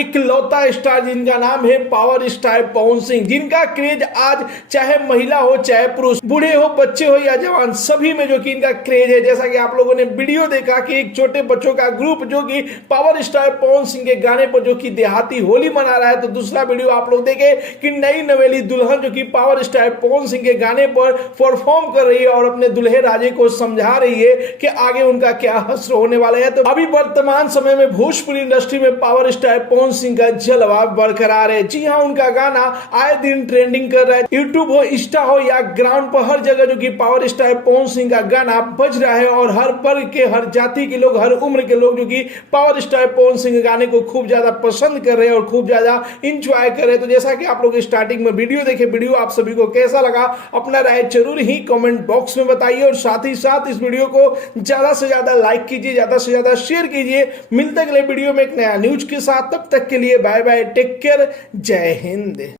इकलौता स्टार जिनका नाम है पावर स्टार पवन सिंह, जिनका क्रेज आज चाहे महिला हो चाहे पुरुष, बूढ़े हो बच्चे हो या जवान, सभी में जो कि इनका क्रेज है। जैसा कि आप लोगों ने वीडियो देखा कि एक छोटे बच्चों का ग्रुप जो कि पावर स्टार पवन सिंह के गाने पर जो कि देहाती होली मना रहा है, तो दूसरा वीडियो आप लोग देखे कि नई नवेली दुल्हन जो कि पावर स्टार पवन सिंह के गाने पर परफॉर्म कर रही है और अपने दुल्हे राजे को समझा रही है कि आगे उनका क्या हश्र होने वाला है। तो अभी वर्तमान समय में भोजपुरी इंडस्ट्री में पावर स्टार पवन सिंह का जलवा बरकरार है। जी हाँ, उनका गाना आए दिन ट्रेंडिंग कर रहा है, यूट्यूब हो, इंस्टा हो या ग्राउंड पर, हर जगह जो कि पावर स्टार पवन सिंह का गाना बज रहा है और हर वर्ग के, हर जाति के लोग, हर उम्र के लोग जो कि पावर स्टार पवन सिंह के गाने को खूब ज्यादा पसंद कर रहे हैं और खूब ज्यादा इंजॉय कर रहे हैं। तो जैसा कि आप लोग स्टार्टिंग में वीडियो देखे, वीडियो आप सभी को कैसा लगा अपना राय जरूर ही कमेंट बॉक्स में बताइए और साथ ही साथ इस वीडियो को ज्यादा से ज्यादा लाइक कीजिए, ज्यादा से ज्यादा शेयर कीजिए। मिलते अगले वीडियो में एक नया न्यूज के साथ, तब तक के लिए बाय बाय, टेक केयर, जय हिंद।